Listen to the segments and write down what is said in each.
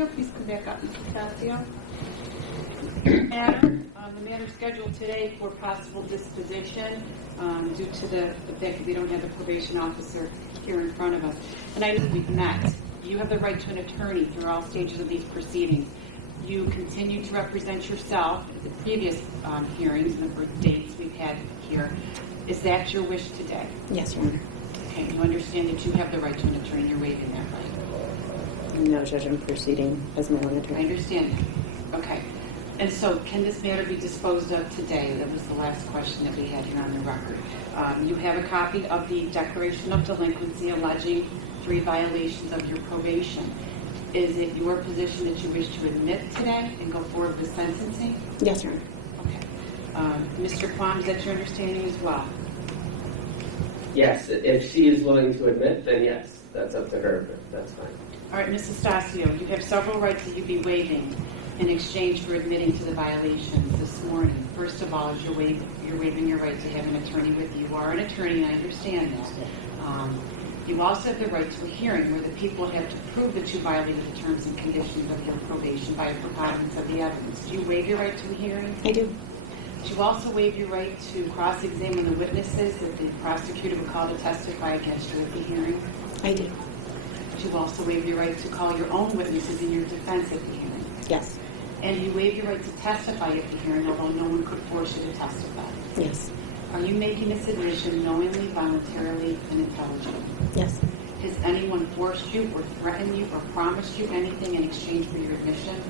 Stasio, please come back up, Mr. Stasio. The matter scheduled today for possible disposition due to the fact that we don't have the probation officer here in front of us. And I know we've met. You have the right to an attorney through all stages of these proceedings. You continue to represent yourself at the previous hearings and the dates we've had here. Is that your wish today? Yes, Your Honor. Okay, you understand that you have the right to an attorney. You're waiving that right. No, Judge, I'm proceeding as my own I attorney. understand that. Okay. And so, can this matter be disposed of today? That was the last question that we had here on the record. You have a copy of the Declaration of Delinquency alleging 3 violations of your probation. Is it your position that you wish to admit today and go forward with sentencing? Yes, Your Honor. Okay. Mr. Kwam, is that your understanding as well? Yes, if she is willing to admit, then yes, that's up to her, but that's fine. All right, Mrs. Stasio, you have several rights that you'd be waiving in exchange for admitting to the violations this morning. First of all, you're waiving your right to have an attorney with you. You are an attorney, I understand that. You also have the right to a hearing where the people have to prove that you violated the terms and conditions of your probation by a preponderance of the evidence. Do you waive your right to a hearing? I do. Do you also waive your right to cross-examine the witnesses that the prosecutor would call to testify against you at the hearing? I do. Do you also waive your right to call your own witnesses in your defense at the hearing? Yes. And you waive your right to testify at the hearing, although no one could force you to testify. Yes. Are you making this admission knowingly, voluntarily, and intelligently? Yes. Has anyone forced you or threatened you or promised you anything in exchange for your admission?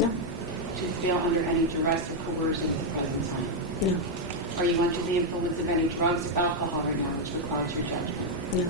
No. Do you feel under any duress or coercion at the present time? No. Are you under the influence of any drugs or alcohol right now, which requires your judgment? No.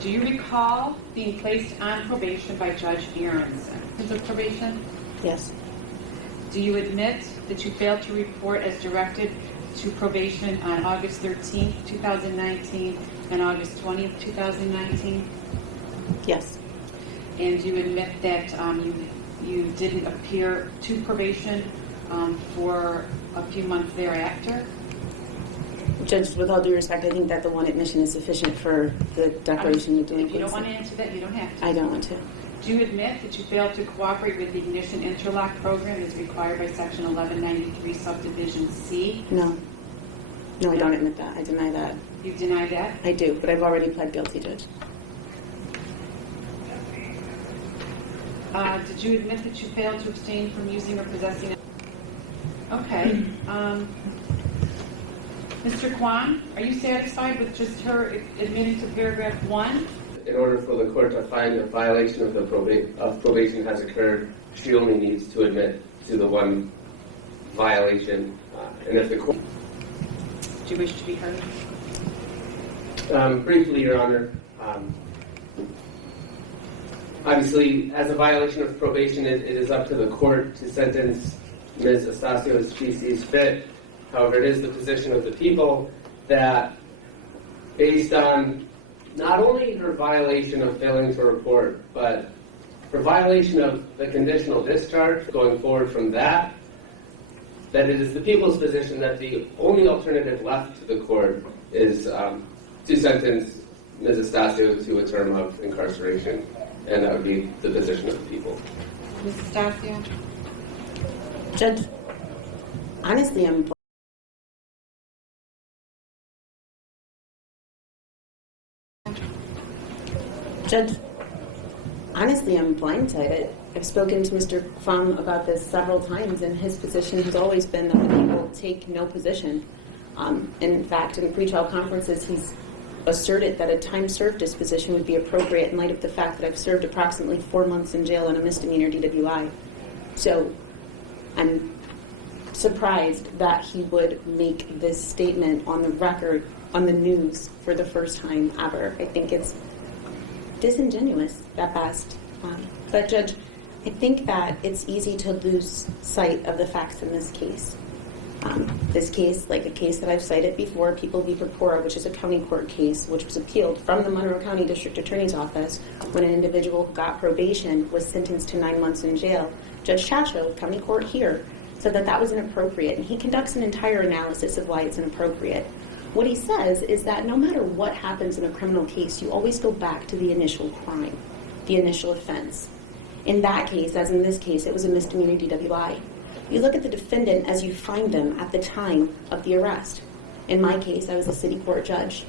Do you recall being placed on probation by Judge Aronson? Is it probation? Yes. Do you admit that you failed to report as directed to probation on August 13th, 2019 and August 20th, 2019? Yes. And do you admit that you didn't appear to probation for a few months thereafter? Judge, with all due respect, I think that the one admission is sufficient for the declaration of delinquency. If you don't want to answer that, you don't have to. I don't want to. Do you admit that you failed to cooperate with the Ignition Interlock program as required by Section 1193, Subdivision C? No. No, I don't admit that. I deny that. You deny that? I do, but I've already pled guilty, Judge. Did you admit that you failed to abstain from using or possessing? Okay. Mr. Kwan, are you satisfied with just her admitting to paragraph 1? In order for the court to find a violation of the probation has occurred, she only needs to admit to the one violation. And if the court... Do you wish to be heard? Briefly, Your Honor, obviously, as a violation of probation, it is up to the court to sentence Ms. Estacio as she sees fit. However, it is the position of the people that, based on not only her violation of failing to report, but her violation of the conditional discharge, going forward from that it is the people's position that the only alternative left to the court is to sentence Ms. Estacio to a term of incarceration, and that would be the position of the people. Ms. Estacio? Judge, honestly, I'm... Judge, honestly, I'm blindsided. I've spoken to Mr. Fung about this several times, and his position has always been that the people take no position. In fact, in pretrial conferences, he's asserted that a time-served disposition would be appropriate in light of the fact that I've served approximately 4 months in jail on a misdemeanor DWI. So I'm surprised that he would make this statement on the record, on the news, for the first time ever. I think it's disingenuous at best. But Judge, I think that it's easy to lose sight of the facts in this case. This case, like a case that I've cited before, People v. Purpura, which is a county court case, which was appealed from the Monroe County District Attorney's Office when an individual who got probation was sentenced to 9 months in jail. Judge Chacho, county court here, said that that was inappropriate, and he conducts an entire analysis of why it's inappropriate. What he says is that no matter what happens in a criminal case, you always go back to the initial crime. the initial offense. In that case, as in this case, it was a misdemeanor DWI. You look at the defendant as you find them at the time of the arrest. In my case, I was a city court judge.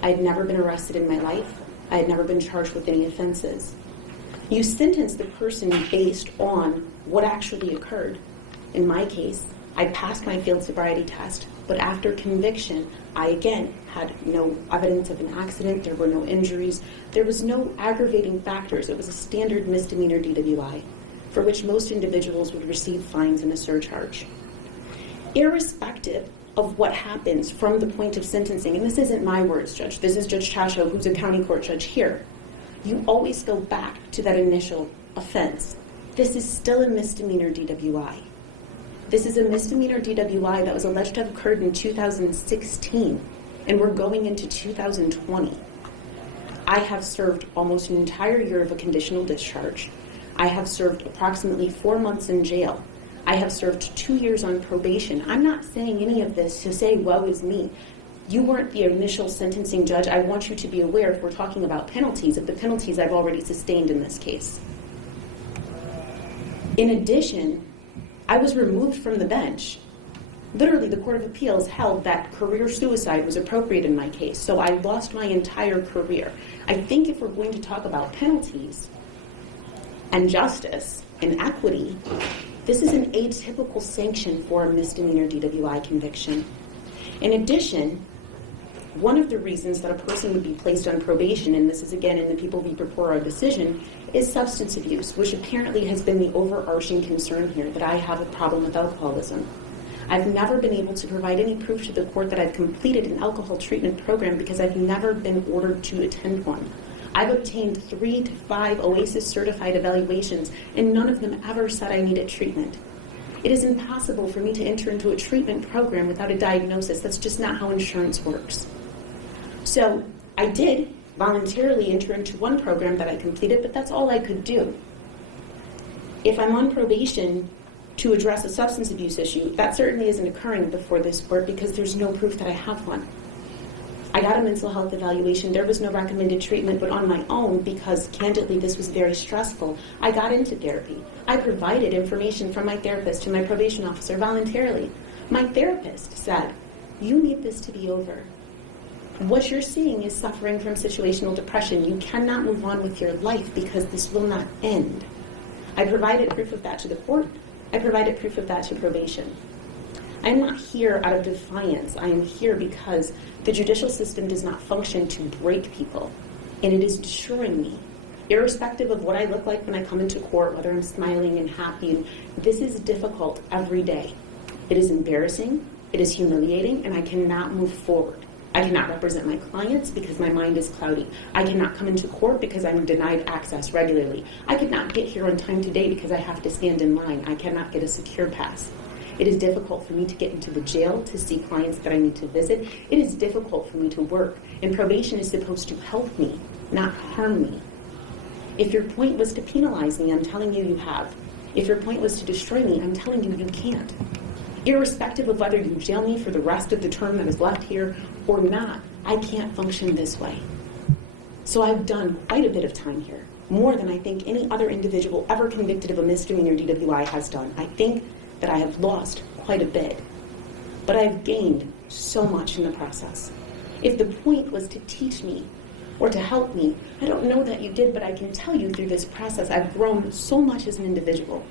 I had never been arrested in my life. I had never been charged with any offenses. You sentence the person based on what actually occurred. In my case, I passed my field sobriety test, but after conviction, I again had no evidence of an accident, there were no injuries, there was no aggravating factors. It was a standard misdemeanor DWI, for which most individuals would receive fines and a surcharge. Irrespective of what happens from the point of sentencing, and this isn't my words, Judge, this is Judge Tasho, who's a county court judge here, you always go back to that initial offense. This is still a misdemeanor DWI. This is a misdemeanor DWI that was alleged to have occurred in 2016, and we're going into 2020. I have served almost an entire year of a conditional discharge. I have served approximately 4 months in jail. I have served 2 years on probation. I'm not saying any of this to say, woe is me. You weren't the initial sentencing judge. I want you to be aware, if we're talking about penalties, of the penalties I've already sustained in this case. In addition, I was removed from the bench. Literally, the Court of Appeals held that career suicide was appropriate in my case, so I lost my entire career. I think if we're going to talk about penalties and justice and equity, this is an atypical sanction for a misdemeanor DWI conviction. In addition, one of the reasons that a person would be placed on probation, and this is again in the People v. Porpora decision, is substance abuse, which apparently has been the overarching concern here, that I have a problem with alcoholism. I've never been able to provide any proof to the court that I've completed an alcohol treatment program because I've never been ordered to attend one. I've obtained 3 to 5 OASIS certified evaluations, and none of them ever said I needed treatment. It is impossible for me to enter into a treatment program without a diagnosis. That's just not how insurance works. So I did voluntarily enter into one program that I completed, but that's all I could do. If I'm on probation to address a substance abuse issue, that certainly isn't occurring before this court because there's no proof that I have one. I got a mental health evaluation. There was no recommended treatment, but on my own, because candidly this was very stressful, I got into therapy. I provided information from my therapist to my probation officer voluntarily. My therapist said, you need this to be over. What you're seeing is suffering from situational depression. You cannot move on with your life because this will not end. I provided proof of that to the court. I provided proof of that to probation. I'm not here out of defiance. I am here because the judicial system does not function to break people, and it is destroying me. Irrespective of what I look like when I come into court, whether I'm smiling and happy, this is difficult every day. It is embarrassing, it is humiliating, and I cannot move forward. I cannot represent my clients because my mind is cloudy. I cannot come into court because I'm denied access regularly. I could not get here on time today because I have to stand in line. I cannot get a secure pass. It is difficult for me to get into the jail to see clients that I need to visit. It is difficult for me to work, and probation is supposed to help me, not harm me. If your point was to penalize me, I'm telling you, you have. If your point was to destroy me, I'm telling you, you can't. Irrespective of whether you jail me for the rest of the term that is left here or not, I can't function this way. So I've done quite a bit of time here, more than I think any other individual ever convicted of a misdemeanor DWI has done. I think that I have lost quite a bit, but I've gained so much in the process. If the point was to teach me or to help me, I don't know that you did, but I can tell you through this process, I've grown so much as an individual.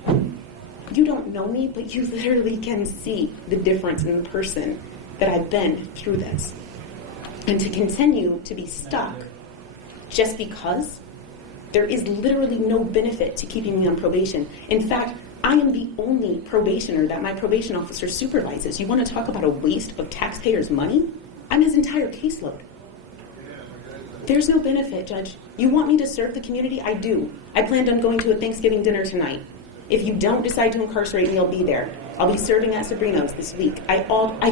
You don't know me, but you literally can see the difference in the person that I've been through this. And to continue to be stuck just because there is literally no benefit to keeping me on probation. In fact, I am the only probationer that my probation officer supervises. You want to talk about a waste of taxpayers' money? I'm his entire caseload. There's no benefit, Judge. You want me to serve the community? I do. I planned on going to a Thanksgiving dinner tonight. If you don't decide to incarcerate me, I'll be there. I'll be serving at Sabrino's this week. I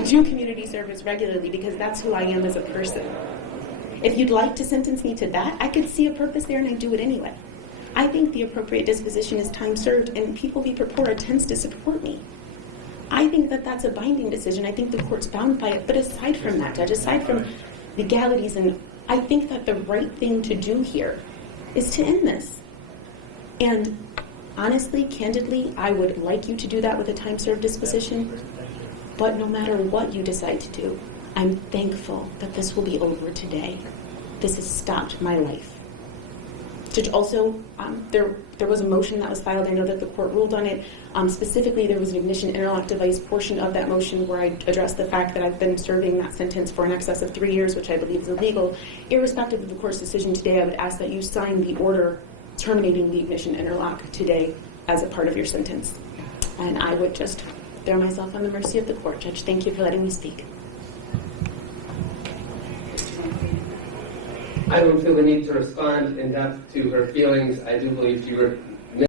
do community service regularly because that's who I am as a person. If you'd like to sentence me to that, I could see a purpose there and I'd do it anyway. I think the appropriate disposition is time served, and People v. Porpora tends to support me. I think that that's a binding decision. I think the court's bound by it. But aside from that, Judge, aside from legalities, and I think that the right thing to do here is to end this. And honestly, candidly, I would like you to do that with a time-served disposition, but no matter what you decide to do, I'm thankful that this will be over today. This has stopped my life. Judge, also, there was a motion that was filed. I know that the court ruled on it. Specifically, there was an ignition interlock device portion of that motion where I addressed the fact that I've been serving that sentence for in excess of 3 years, which I believe is illegal. Irrespective of the court's decision today, I would ask that you sign the order terminating the ignition interlock today as a part of your sentence. And I would just throw myself on the mercy of the court. Judge, thank you for letting me speak. I don't feel the need to respond in depth to her feelings. I do believe she